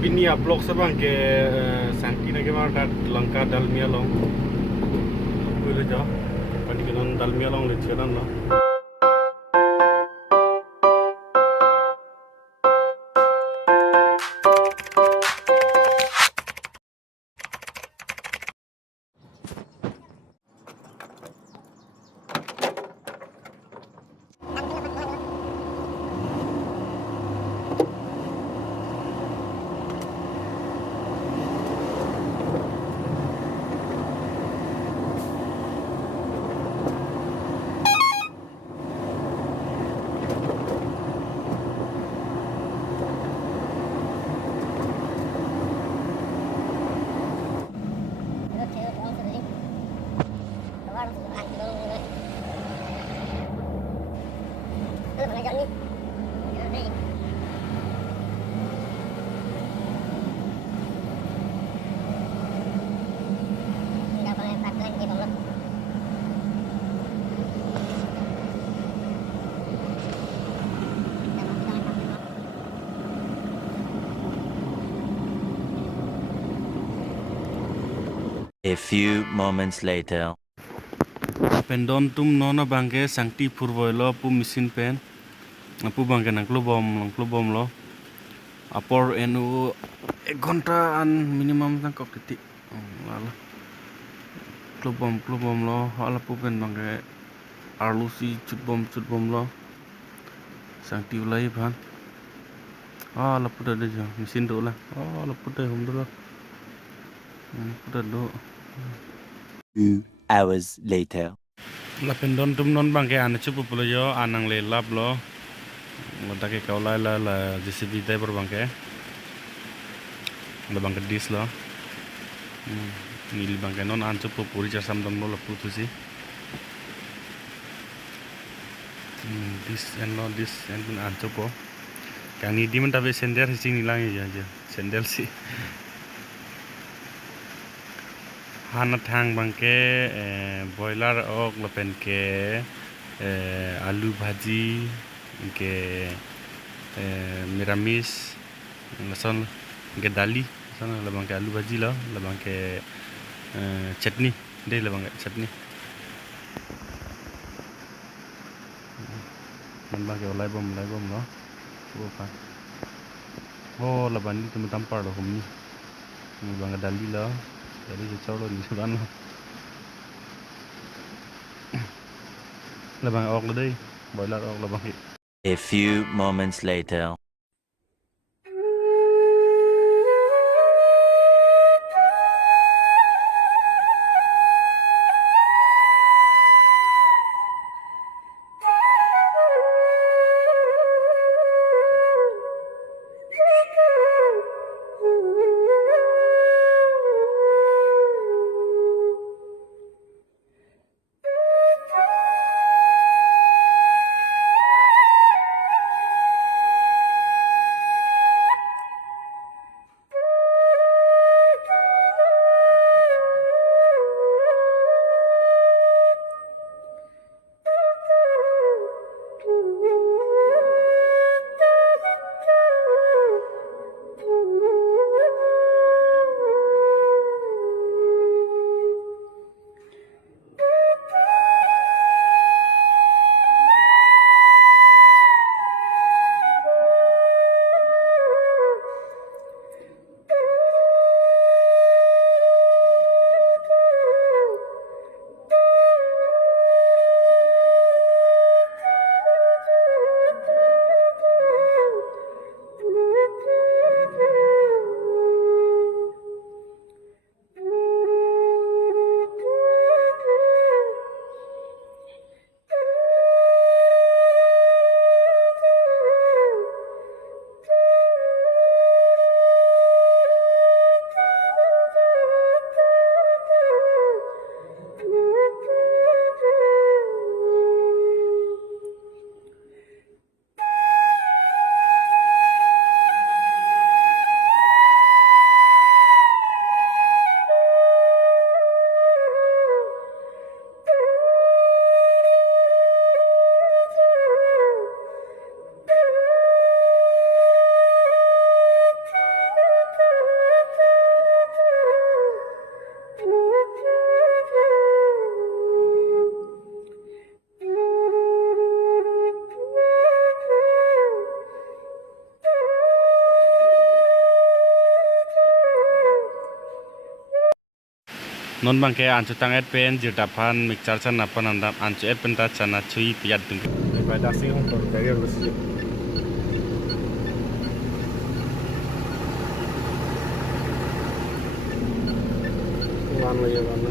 Bini blok sabang ke sangki na ke mar langka dalmia long. Boleh jauh. Pani ke non dalmia long le jalan lo. A few moments later. Pendon tum nona bangke sangti purvoilo pu mesin pen. Apu bangke nang klubom lo. Apor enu 1 घंटा minimum tang kok titik. Lala. Klubom lo. Ala pu pen bangke arlusi cutbom lo. Sangti ulai ban. Ala pu dah aja mesin do lah. Ala pu dah hum do lah. Pu dah do. 2 hours later. La pendon tum non bangke ane cupu pulo yo anang le lap lo. Ngota ke kau la JCB driver bangke. La bangke dis lo. Nili bangke non an cupu puri jasam dom lo pu tu si. Dis and pun an cupu. Kan ini men tapi sender sing nilang aja. Sendel si. Hana thang bangke boiler ok lapen ke आलू भाजी के मिरामिस लसन के दाली लसन लबंग के आलू भाजी लो लबंग के चटनी दे लबंग के चटनी लबंग के लाइ बम लो वो का हो लबंग तुम tampar lo humni लबंग के दाली लो दाली से चौड़ो ni ban lo labang ok lo dei boiler ok labang ki. A few moments later. non bangke ancu tang et pen jirdapan mixer chan apa nandam ancu et pen ta chana chui piat dung by dasing hong kor kaya lusi wan la ya wan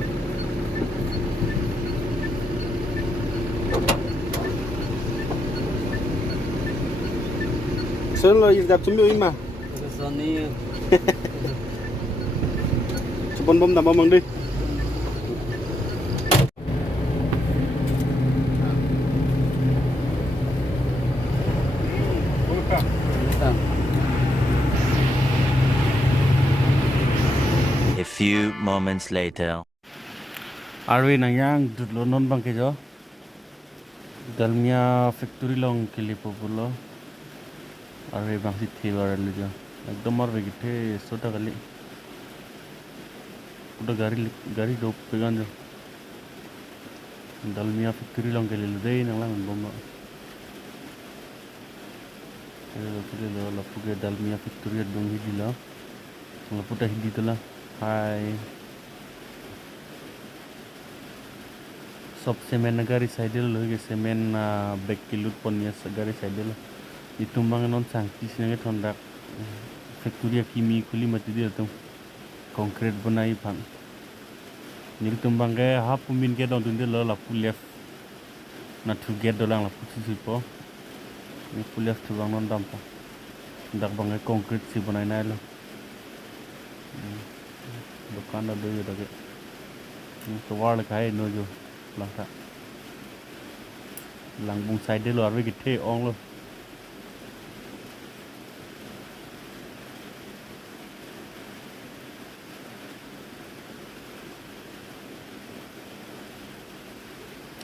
Solo jirdap tumbi ima Sony Cepon bom tambah mang đi A few moments later. Arwi nang yang dudlo non bang kejo dalmia factory long kili populo arwi bang si thibar lijo ekdom marbe githe sota kali udah gari do pegan jo dalmia factory long kili dei nang lang bomba kilo la puge dalmia factory dong hidila la puta hiditala hai सब semen gari saidel loge semen bek kilut ponya gari saidel itumbang non sangti sinenge thondak factory kimi kuli mati dia tum concrete banai pan nil tumbang ge hap min ge don tunde lo la pulef na tu get dolang la pusi sipo ni pulef tu bang non dampa dak bang concrete si banai nai lo dukan ada yo dage to wal khai no jo langka lang bung sai de lor với cái thê ong luôn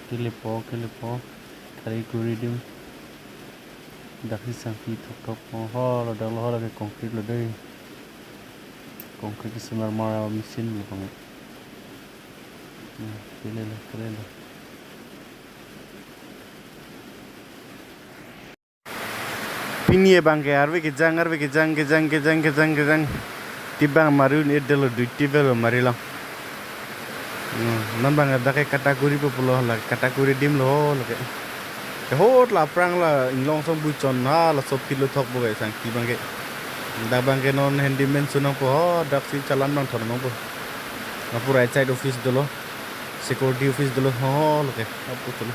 cái lepo thầy curi dim đặc biệt sang khi thọc ho là đặc lo là cái concrete là đây concrete semar mara mesin là bằng keren Pinie bangke arve kejang tibang marun edelo duitibelo marilo nan bang ada kayak kategori populo la kategori dim lo ke hot la prang la inglong som bucon ha la sop kilo thok bo sang ti bangke da bangke non handyman sunang po dak si chalan nang thon nang po na pura right side office dolo security office dulu hall ke apa tu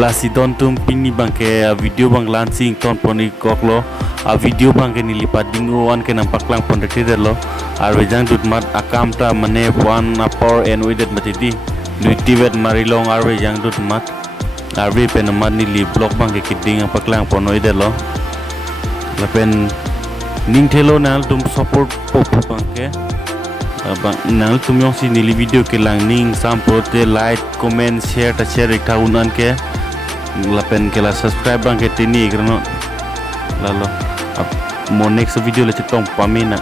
la si don tum pini bangke video bang lansing ton poni koklo a video bangke ni lipat dingo wan ke nampak lang pon rekeder lo arwejang dutmat akamta mane wan apor en widet matidi duitivet marilong arwejang dutmat arwe penamat ni li blog bangke kiding ampak lang pon widet lo lapen ning thelo nal tum support popu bangke bang nal tum yong si nili video ke lang ning sampote like comment share ta share ikta unan ke lapen ke la subscribe bangke tini krano lalo mo next video le chitong pamina